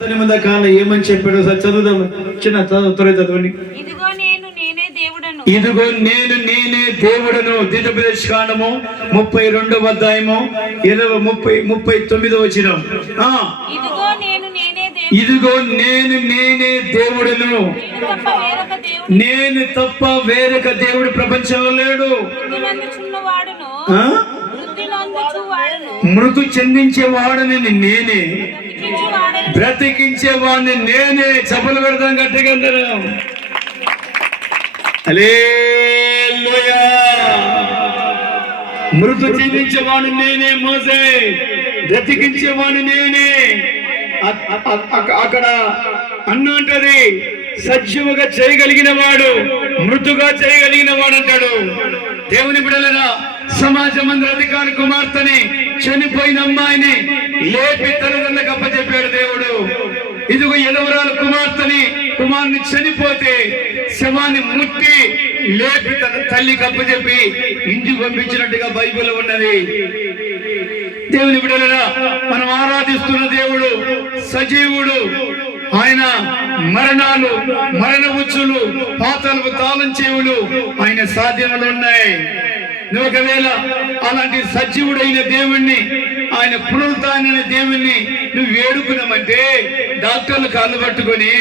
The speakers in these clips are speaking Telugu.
కాలం ఏమని చెప్పాడు సార్ చదువుదాం. చిన్న త్వరగా చదవండి. ఇదిగో నేను నేనే దేవుడను. ఇదిగో నేను నేనే దేవుడను. ద్వితీయోపదేశ కాండము 32వ అధ్యాయము 39వ వచనం. ఇదిగో నేను నేనే దేవుడను. ఇదిగో నేను నేనే దేవుడను. నేను తప్ప వేరొక దేవుడు ప్రపంచంలో లేడు. మృతి చెందించే వాడని నేనే, బ్రతికించే వాడిని నేనే. చప్పలు పెడతాం గట్టిగా అందరం. హల్లెలూయా. మృతి చెందించే వాడిని నేనే మోసే, బ్రతికించే వాడిని నేనే. అక్కడ అన్నంటది సజీవుగా చేయగలిగిన వాడు, మృతుగా చేయగలిగిన వాడు అంటాడు. దేవుని బిడ్డలారా, సమాజ మందిర అధికారి కుమార్తెని, చనిపోయిన అమ్మాయిని లేపి తల్లిదండ్రులకు అప్పచెప్పాడు దేవుడు. ఇదిగో ఎదవరాలు కుమార్ని చనిపోతే శవాన్ని ముట్టి లేపి తన తల్లికి అప్పచెప్పి ఇంటికి పంపించినట్టుగా బైబిల్ ఉన్నది. దేవుని బిడ్డలారా, మనం ఆరాధిస్తున్న దేవుడు సజీవుడు. ఆయన మరణాలు, మరణ ఉచ్చులు, పాతాలకు తాళం చెవులు ఆయన సాధ్యములు ఉన్నాయి. నువ్వు ఒకవేళ అలాంటి సజీవుడైన దేవుణ్ణి, ఆయన పునరుత్థానమైన దేవుణ్ణి నువ్వు వేడుకున్నామంటే, డాక్టర్లు కాళ్ళు పట్టుకొని,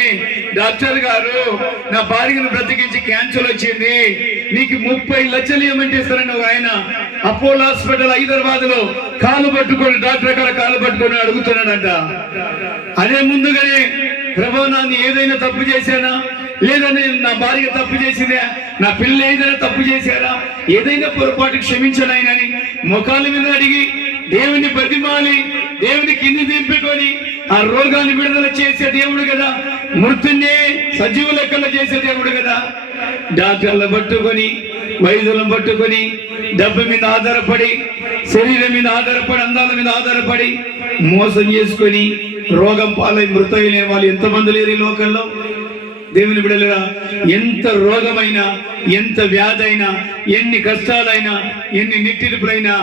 డాక్టర్ గారు నా భార్యను బ్రతికించి క్యాన్సర్ వచ్చింది, నీకు 30 లక్షలు ఏమంటే ఇస్తారని ఆయన అపోలో హాస్పిటల్ హైదరాబాద్ లో కాలు పట్టుకొని, డాక్టర్ గారు కాలు పట్టుకొని అడుగుతున్నాడంట. అదే ముందుగానే ప్రభు నాన్ని ఏదైనా తప్పు చేశానా, లేదా నేను నా భార్య తప్పు చేసిందా, నా పిల్లలు ఏదైనా తప్పు చేశారా, ఏదైనా పొరపాటు క్షమించనని ముఖాల మీద అడిగి దేవుని బతిమాలి దేవుని కింది దింపుకొని ఆ రోగాన్ని విడుదల చేసే దేవుడు కదా, మృతున్నే సజీవ లెక్కలు చేసే దేవుడు కదా. డాక్టర్లను పట్టుకొని, వైద్యులను పట్టుకొని, డబ్బు మీద ఆధారపడి, శరీరం మీద ఆధారపడి, అందాల మీద ఆధారపడి మోసం చేసుకొని రోగం పాలై మృతైన వాళ్ళు ఎంతమంది లేరు ఈ లోకంలో. దేవుని బిడ్డలారా, ఎంత రోగమైనా, ఎంత వ్యాధైనా, ఎన్ని కష్టాలైనా, ఎన్ని నిట్టిలుపులైనా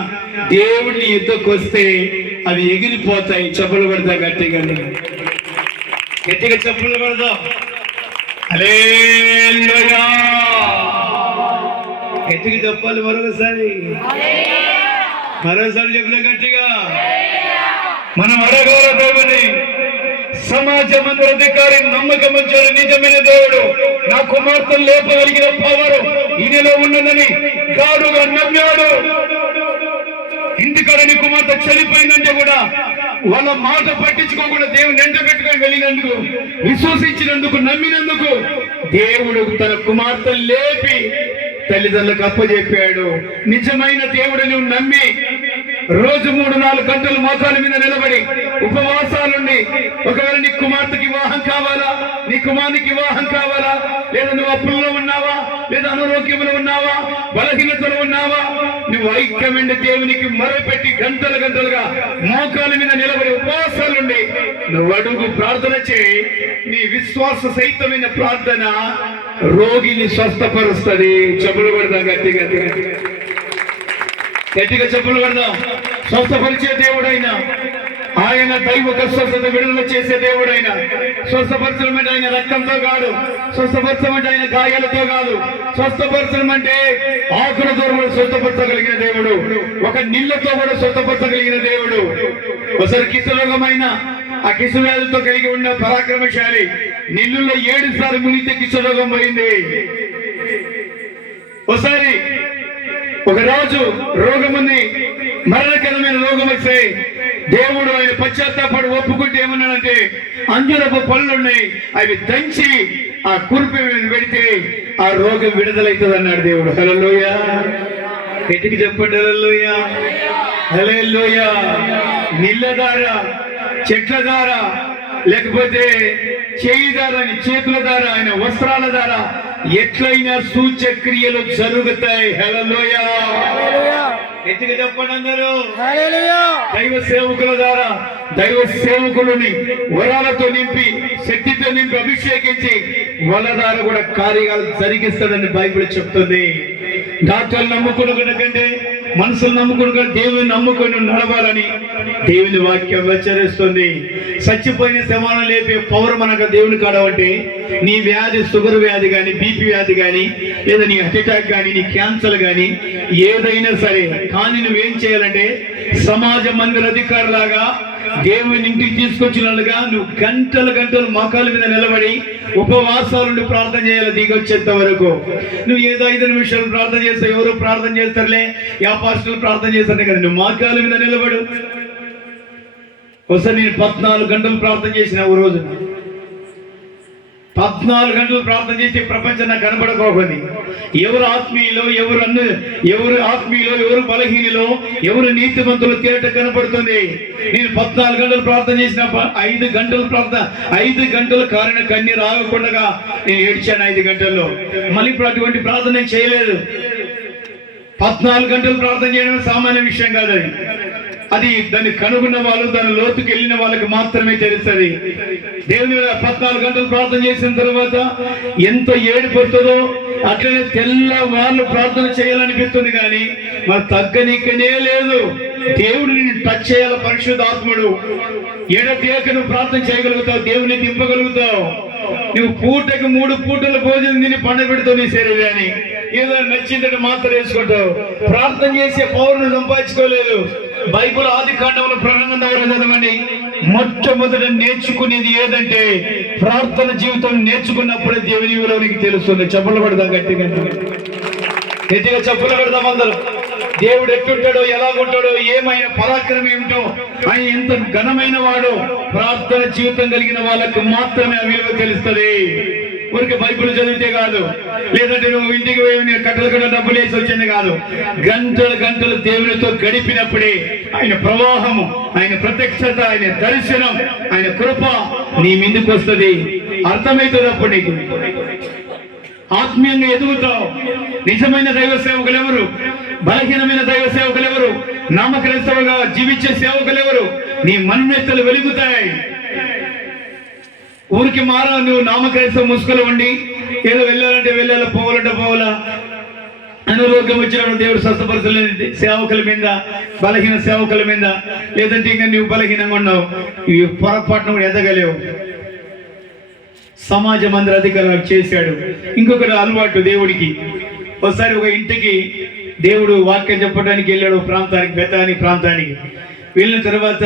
దేవుడిని ఎత్తుకొస్తే అవి ఎగిరిపోతాయి. చెప్పులు పడతా గట్టిగా గట్టిగా చెప్పులు పడతాం. హల్లెలూయా. గట్టిగా చెప్పాలి మరొకసారి చెప్పిన గట్టిగా. మనం అడగాల దేవుని. సమాజ మందిర అధికారి నమ్మకం వచ్చాడు, నిజమైన దేవుడు. నా కుమార్తెను లేపగలిగిన పవర్ ఈయనలో ఉన్నదని గాడుగా నమ్మాడు. ఇంటికాడ నీ కుమార్తె చనిపోయిందంటే కూడా వాళ్ళ మాట పట్టించుకోకుండా దేవుని ఎంట పెట్టుకొని వెళ్ళినందుకు, విశ్వసించినందుకు, నమ్మినందుకు దేవుడు తన కుమార్తె లేపి తల్లిదండ్రులకు అప్పచెప్పాడు. నిజమైన దేవుడు నువ్వు నమ్మి రోజు 3-4 గంటలు మోకాల మీద నిలబడి ఉపవాసాలుండి, ఒకవేళ నీ కుమార్తెకి వివాహం కావాలా, నీ కుమారునికి వివాహం కావాలా, లేదా నువ్వు అప్పుల్లో ఉన్నావా, లేదా అనారోగ్యంలో ఉన్నావా, బలహీనతలో ఉన్నావా, నువ్వు ఐక్యమైన దేవునికి మొరపెట్టి గంటలుగా మోకాల మీద నిలబడి ఉపవాసాలుండి నువ్వు అడుగు ప్రార్థన చేయి. నీ విశ్వాస సహితమైన ప్రార్థన రోగిని స్వస్థపరుస్తుంది. చెప్పులు పడదాం గట్టిగా చెప్పులు పడదాం. స్వస్థపరిచే దేవుడైన ఆయన, దైవ స్వస్థత విడుదల చేసే దేవుడైన, స్వస్థపరచడం అంటే ఆయన రక్తంతో కాదు, స్వస్థపరచడం అంటే ఆయన గాయాలతో కాదు, స్వస్థపరచడం అంటే ఆకులతో కూడా స్వస్థపరచగలిగిన దేవుడు, ఒక నీళ్లతో కూడా స్వస్థపరచగలిగిన దేవుడు. ఒకసారి కిశరోగమైన ఆ కిశవ్యాధులతో కలిగి ఉన్న పరాక్రమశాలి నీళ్ళలో 7 సార్లు మునిగితే కిశరోగం పోయింది. ఒకసారి ఒక రాజు రోగముంది, మరణకరమైన రోగం వస్తే దేవుడు ఆయన పశ్చాత్తాపడి ఒప్పుకుంటే ఏమన్నాడంటే, అంజూరపు పళ్ళున్నాయి, అవి దంచి ఆ కురుపి మీద పెడితే ఆ రోగం విడుదలవుతుంది అన్నాడు దేవుడు. హల్లెలూయా. గట్టిగా చెప్పండి హల్లెలూయా. హల్లెలూయా. నీళ్ళ ద్వారా, చెట్ల ద్వారా, లేకపోతే చేయి ద్వారా, చేతుల ద్వారా, ఆయన వస్త్రాల ద్వారా ఎట్లయినా సూచక్రియలు జరుగుతాయి. హల్లెలూయా. గట్టిగా చెప్పండి అందరూ. దైవ సేవకుల ద్వారా, దైవ సేవకులని వరాలతో నింపి, శక్తితో నింపి, అభిషేకించి వాళ్ళ ద్వారా కూడా కార్యాలు జరిగిస్తాడని బైబిల్ చెప్తుంది. డాక్టర్లు నమ్ముకున్న కంటే మనసులు నమ్ముకుని దేవుని నమ్ముకొని నడవాలని దేవుని వాక్యం హెచ్చరిస్తుంది. చచ్చిపోయిన శవాలను లేపే పౌరు మనకు దేవుని కాడవంటే నీ వ్యాధి, షుగర్ వ్యాధి కానీ, బీపీ వ్యాధి కానీ, లేదా నీ హార్ట్ అటాక్ కానీ, నీ క్యాన్సర్ కానీ ఏదైనా సరే, కానీ నువ్వేం చేయాలంటే సమాజ మందిర అధికారులాగా దేవుని ఇంటికి తీసుకొచ్చినట్టుగా నువ్వు గంటలు గంటలు మోకాల మీద నిలబడి ఉపవాసాల నుండి ప్రార్థన చేయాలి. దిగొచ్చేంత వరకు నువ్వు ఏదో 5 నిమిషాలు ప్రార్థన చేస్తావు, ఎవరు ప్రార్థన చేస్తారులే, పాస్టర్లు ప్రార్థన చేస్తారే కదా, నువ్వు మోకాల మీద నిలబడు. ఒకసారి నేను 14 గంటలు ప్రార్థన చేసిన ఓ రోజున. 14 గంటలు ప్రార్థన చేసి ప్రపంచం నాకు కనబడకోకండి. ఎవరు ఆత్మీయులో, ఎవరు ఆత్మీయులో, ఎవరు బలహీనలో, ఎవరు నీతిమంతులు తేట కనబడుతుంది. నేను 14 గంటలు ప్రార్థన చేసిన 5 గంటలు ప్రార్థన, 5 గంటలు కారిన కన్నీరు ఆగకుండా నేను ఏడ్చాను 5 గంటల్లో. మళ్ళీ ఇప్పుడు అటువంటి ప్రార్థన నేను చేయలేదు. 14 గంటలు ప్రార్థన చేయడం సామాన్య విషయం కాదు. అది దాన్ని కనుగొన్న వాళ్ళు, దాని లోతుకి వెళ్ళిన వాళ్ళకి మాత్రమే తెలుస్తుంది. దేవుని 14 గంటలు ప్రార్థన చేసిన తర్వాత ఎంత ఏడిపోతుందో, అట్లనే తెల్లవాళ్ళు ప్రార్థన చేయాలనిపిస్తుంది. కానీ మరి తగ్గనికనే లేదు. దేవుడిని టచ్ చేయాలి పరిశుద్ధాత్ముడు. ఎడతేక నువ్వు ప్రార్థన చేయగలుగుతావు, దేవుని దింపగలుగుతావు. నువ్వు పూటకి 3 పూటల భోజనం తిని పండ పెడుతావు నీ శరీరాన్ని. ఏదో నచ్చిందని మాత్రం వేసుకుంటావు. ప్రార్థన చేసే పౌరుని సంపాదించుకోలేదు. బైబుల్ ఆది కాండంలో ప్రారంభం ద్వారా చదవండి. మొట్టమొదట నేర్చుకునేది ఏదంటే ప్రార్థన జీవితం. నేర్చుకున్నప్పుడే దేవుని విలువ నీకు తెలుస్తుంది. చెప్పులు పడదాం, గట్టిగా గట్టిగా చెప్పులు పడదాం అందరూ. దేవుడు ఎట్టుంటాడో, ఎలాగుంటాడో, ఏమైనా పరాక్రమం ఏమిటో, ఆయన ఎంత ఘనమైన వాడో ప్రార్థన జీవితం కలిగిన వాళ్ళకు మాత్రమే ఆ విలువ తెలుస్తుంది. ఊరికి బైబిల్ చదివితే కాదు, లేదంటే నువ్వు ఇంటికి పోయి కట్టలు డబ్బులు వేసి వచ్చింది కాదు. గంటలు గంటలు దేవునితో గడిపినప్పుడే ఆయన ప్రవాహము, ఆయన ప్రత్యక్షత, ఆయన దర్శనం, ఆయన కృప నీ మీదకి వస్తుంది. అర్థమవుతుంది. అప్పుడు నీకు ఆత్మీయంగా ఎదుగుతావు. నిజమైన దైవ సేవకులు ఎవరు? బలహీనమైన దైవ సేవకులు ఎవరు? నామక్రైస్తవుగా జీవించే సేవకులు ఎవరు? నీ మన్నెత్తలు వెలుగుతాయి. ఊరికి మారా నువ్వు నామక్రైస్తవ ముసుగులు ఉండి ఏదో వెళ్ళాలంటే వెళ్ళాలా, పోవాలంటే పోవాలా, అనారోగ్యం వచ్చినప్పుడు దేవుడు స్వస్థపరచలేని సేవకుల మీద, బలహీన సేవకుల మీద, లేదంటే ఇంకా నువ్వు బలహీనంగా ఉన్నావు, ఇవి పొరపాటును కూడా ఎదగలేవు. సమాజ మందిర అధికారులు చేశాడు. ఇంకొకటి అలవాటు దేవుడికి. ఒకసారి ఒక ఇంటికి దేవుడు వాక్యం చెప్పడానికి వెళ్ళాడు ప్రాంతానికి, బెతాని ప్రాంతానికి. వెళ్ళిన తర్వాత